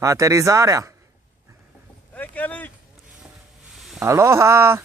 Aterizarea! Aloha!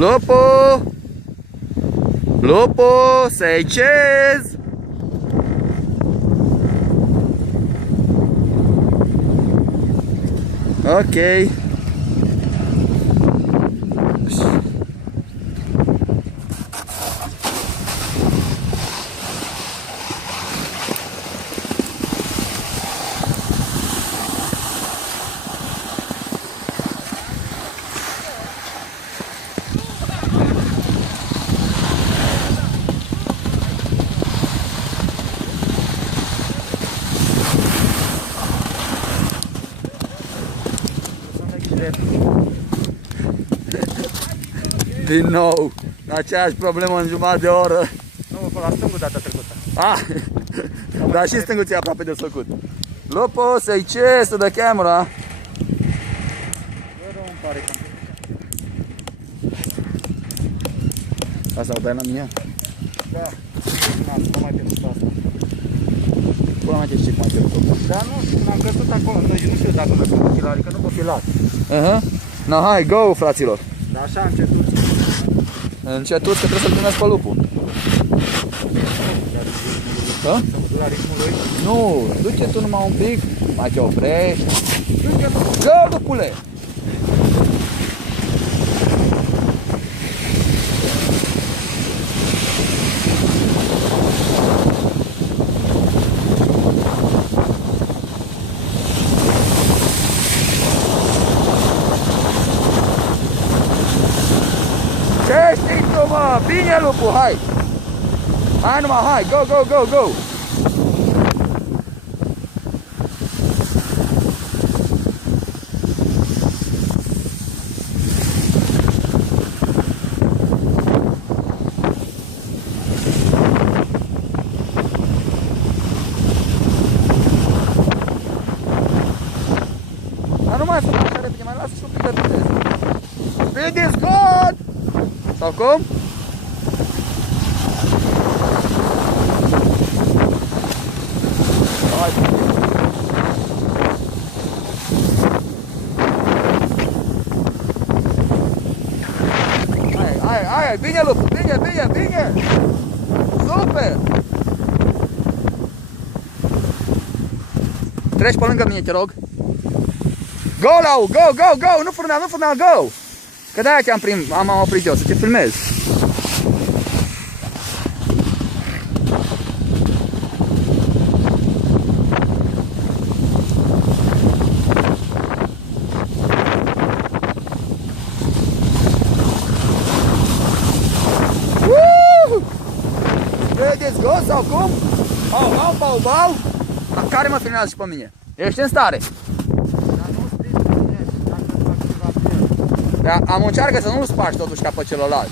Lupo! Lupo, say cheese! Okay. Din nou, aceeași problemă în jumătate de oră. Nu, mă la stângul data trecută. Ah, dar și stângul ți-e aproape de făcut. Lupo, say cheers to the camera. Nu pare că... Asta o dai la mine? Da. Nu mai pierdut asta. Până mai ce mai pierdut. Dar nu știu, m-am găsit acolo. Nu știu dacă mă sunt copilari, că nu copilari. Na, hai, go, fraților. Dar așa încetuți. Încetuți că trebuie să-l primesc pe lupul. Da? La ritmul lui. Nu, duce tu numai un pic, mai te oprești. Go, lupule! Ce știi tu, mă? Bine, lupu, hai! Hai numai, hai, go, go, go, go! Dar nu mai fă așa repede, mai lasă și un pic de viteză. Speed is good! Sau cum? Hai! Hai, bine lupu, bine! Super! Treci pe lângă mine, te rog. Go, Lau, go! Nu furna, go! Că de-aia am oprit eu, să te filmez. Vedeți go sau cum? Bau! Dar care mă filmează și pe mine? Ești în stare? Dar am încearcă să nu-l spargi totuși ca pe celălalt.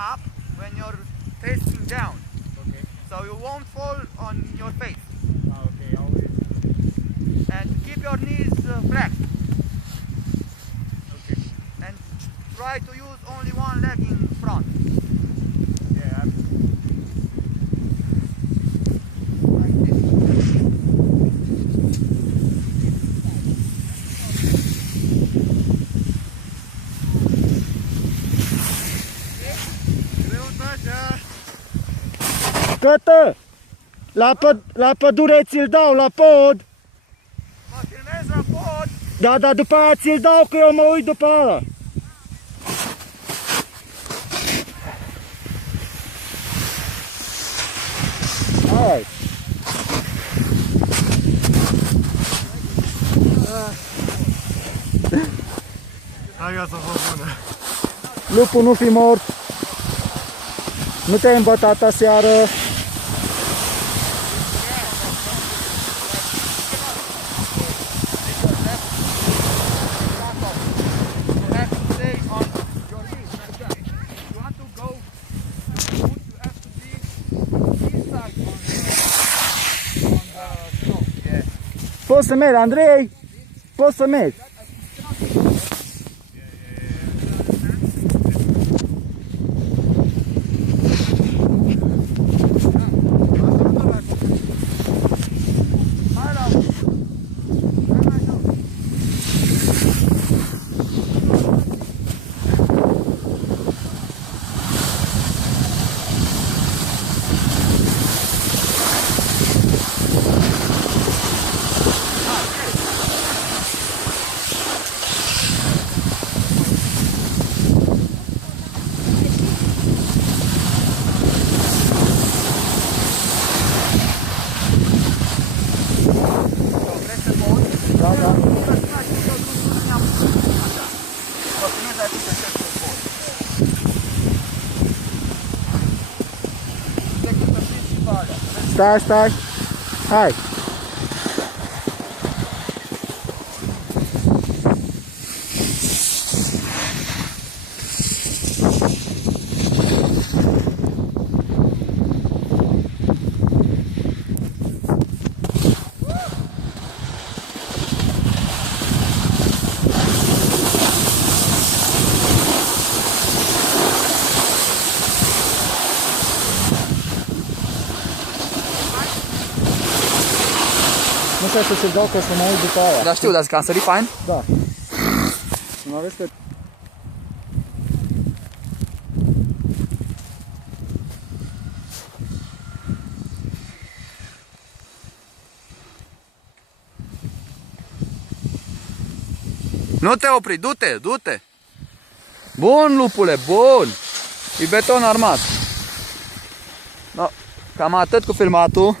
up when you're facing down. Okay. So you won't fall on your face. Okay, always. And keep your knees flexed. Okay. And try to use only one leg in front. Yeah. Like this. Gata! La pădure ți-l dau, la pod! Mă filmez la pod! Da, dar după aia ți-l dau, că eu mă uit după ala. Hai! Hai să vă bună. Lupul, nu fi mort! Nu te-ai îmbătat aseară! Poți să mergi, Andrei? Poți să mergi? Da, da. Stai, stai. Hai. Nu știu să ți-l dau, că să mă uit după aia. Da, știu, dar că am sărit fain? Da. Să mă arăți că... Nu te opri, du-te, du-te! Bun, lupule, bun! E beton armat. No, cam atât cu filmatul.